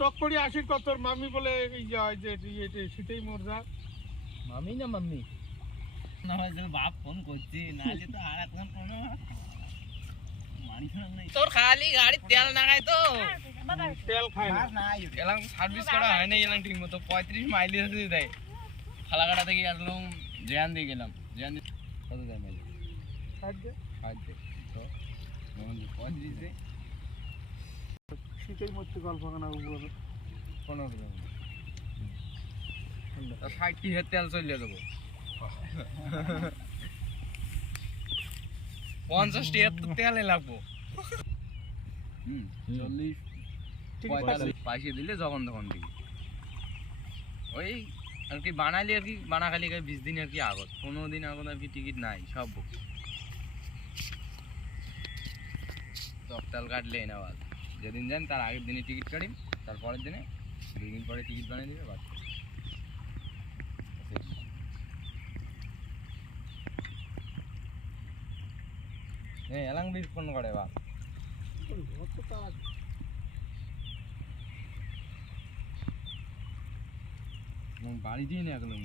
টক করে আসি কত তোর মামি বলে এই যে শীতেই মরজা মামি না মাম্মি না হয় বাপ ফোন করছি নাহলে তো আর এখন কোনো মানি খারাপ নাই তোর খালি গাড়ি তেল না খায় তো তেল খায় না এলাম সার্ভিস করা হয় না এলাম ঠিক মতো 35 মাইলেজ দেয় ফালাকাটা থেকে আসলাম জয়ান দিয়ে গেলাম জয়ান কত দেয় মাইলেজ 60 তো 35 দে শীতের মধ্যে গল্প কানা উপরে 15 কিলোমিটার 60 কি তেল চলে দেবো 50 টাকা তো তেলে লাগবো 40 45 পাইছে দিলে যখন তখন দিবি ওই আর কি বানাইলে আর কি বানা খালি 20 দিন আর কি আগত 15 দিন আগত আর কি টিকিট নাই সব বুক তকতাল কাটলে না বাদ যেদিন যান তার আগের দিনে টিকিট কাটিম তারপরের দিনে 2 দিন পরে টিকিট বানিয়ে দিবে বাদ এলাং বীর ফোন করে বা বাড়ি দিয়ে না গেলাম